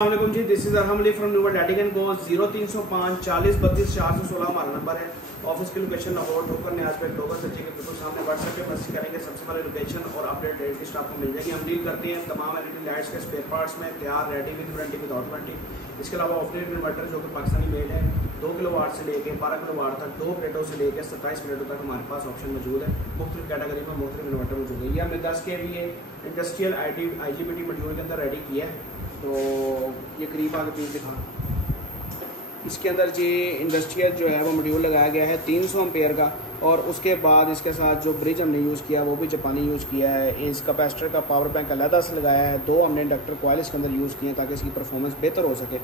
अस्सलामुअलैकुम जी, this is Arham Ali from न्यूवर डैटिक एंड को 0305 40 32 416 हमारा नंबर है। ऑफिस की लोकेशन लाहौर ठोकर न्याज पे लोकल सच्ची के बिल्कुल सामने व्हाट्सएप पे मैसेज करेंगे। सबसे पहले लोकेशन और अपडेट रेट लिस्ट आपको मिल जाएगी। हम डील करते हैं तमाम एलईडी लाइट्स के स्पेयर पार्ट्स में तैयार ready with warranty without warranty. इसके अलावा ऑफरेट इन्वर्टर जो कि पाकिस्तानी मेड है 2 किलोवाट से लेके 12 किलोवाट तक 2 प्लेटों से लेकर 27 प्लेटों तक हमारे पास ऑप्शन मौजूद है। मुख्तलिफ कैटेगरी में मुख्तलिफ इन्वर्टर मौजूद है। ये हमने 10 kVA इंडस्ट्रियल IGBT मॉड्यूल के अंदर रेडी किया है। तो ये करीब आगे पीस दिखा, इसके अंदर जी इंडस्ट्रियल जो है वो मॉड्यूल लगाया गया है 300 एम्पेयर का। और उसके बाद इसके साथ जो ब्रिज हमने यूज़ किया वो भी जापानी यूज़ किया है। इस कैपेसिटर का पावर बैंक अलग से लगाया है। 2 हमने इंडक्टर कॉइल इसके अंदर यूज़ किए हैं ताकि इसकी परफॉर्मेंस बेहतर हो सके।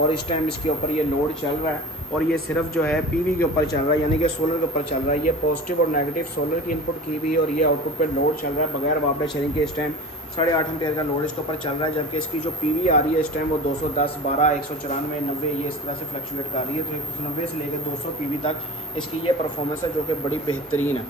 और इस टाइम इसके ऊपर ये लोड चल रहा है और ये सिर्फ जो है PV के ऊपर चल रहा है, यानी कि सोलर के ऊपर चल रहा है। ये पॉजिटिव और नेगेटिव सोलर की इनपुट की भी और ये आउटपुट पे लोड चल रहा है बगैर वापडा शेयरिंग के। इस टाइम 8.5 एम्पेयर का लोड इसके ऊपर चल रहा है, जबकि इसकी जो PV आ रही है इस टाइम वो 210, 12, 194, 90 ये इस तरह से फ्लक्चुएट कर रही है। तो 190 से लेकर 200 PV तक इसकी ये परफॉर्मेंस है जो कि बड़ी बेहतरीन है।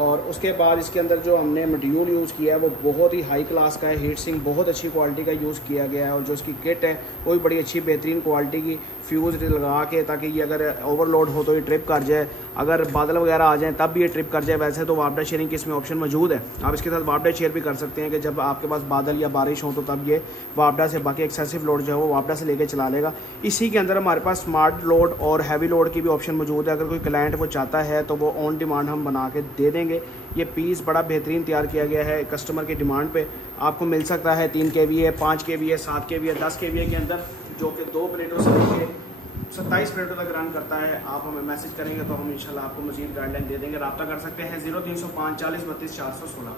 और उसके बाद इसके अंदर जो हमने मॉड्यूल यूज़ किया है वो बहुत ही हाई क्लास का है। हीट सिंक बहुत अच्छी क्वालिटी का यूज़ किया गया है और जो इसकी किट है वो भी बड़ी अच्छी बेहतरीन क्वालिटी की फ्यूज़ लगा के, ताकि ये अगर ओवरलोड हो तो ये ट्रिप कर जाए, अगर बादल वगैरह आ जाए तब भी ये ट्रिप कर जाए। वैसे तो वापडा शेयरिंग की इसमें ऑप्शन मौजूद है। आप इसके साथ वापडा शेयर भी कर सकते हैं कि जब आपके पास बादल या बारिश हो तो तब ये वापडा से बाकी एक्सेसिव लोड जो है वो वापडा से लेके चला लेगा। इसी के अंदर हमारे पास स्मार्ट लोड और हैवी लोड की भी ऑप्शन मौजूद है। अगर कोई क्लाइंट वो चाहता है तो वो ऑन डिमांड हम बना के दे देंगे। ये पीस बड़ा बेहतरीन तैयार किया गया है कस्टमर की डिमांड पे। आपको मिल सकता है 3 kVA, 5 kVA, 7 kVA, 10 kVA के अंदर, जो कि 2 प्लेटों से लेके 27 प्लेटों तक रन करता है। आप हमें मैसेज करेंगे तो हम इंशाल्लाह आपको मज़ीद गाइडलाइन दे देंगे। रब्ता कर सकते हैं 0305 40 32 416।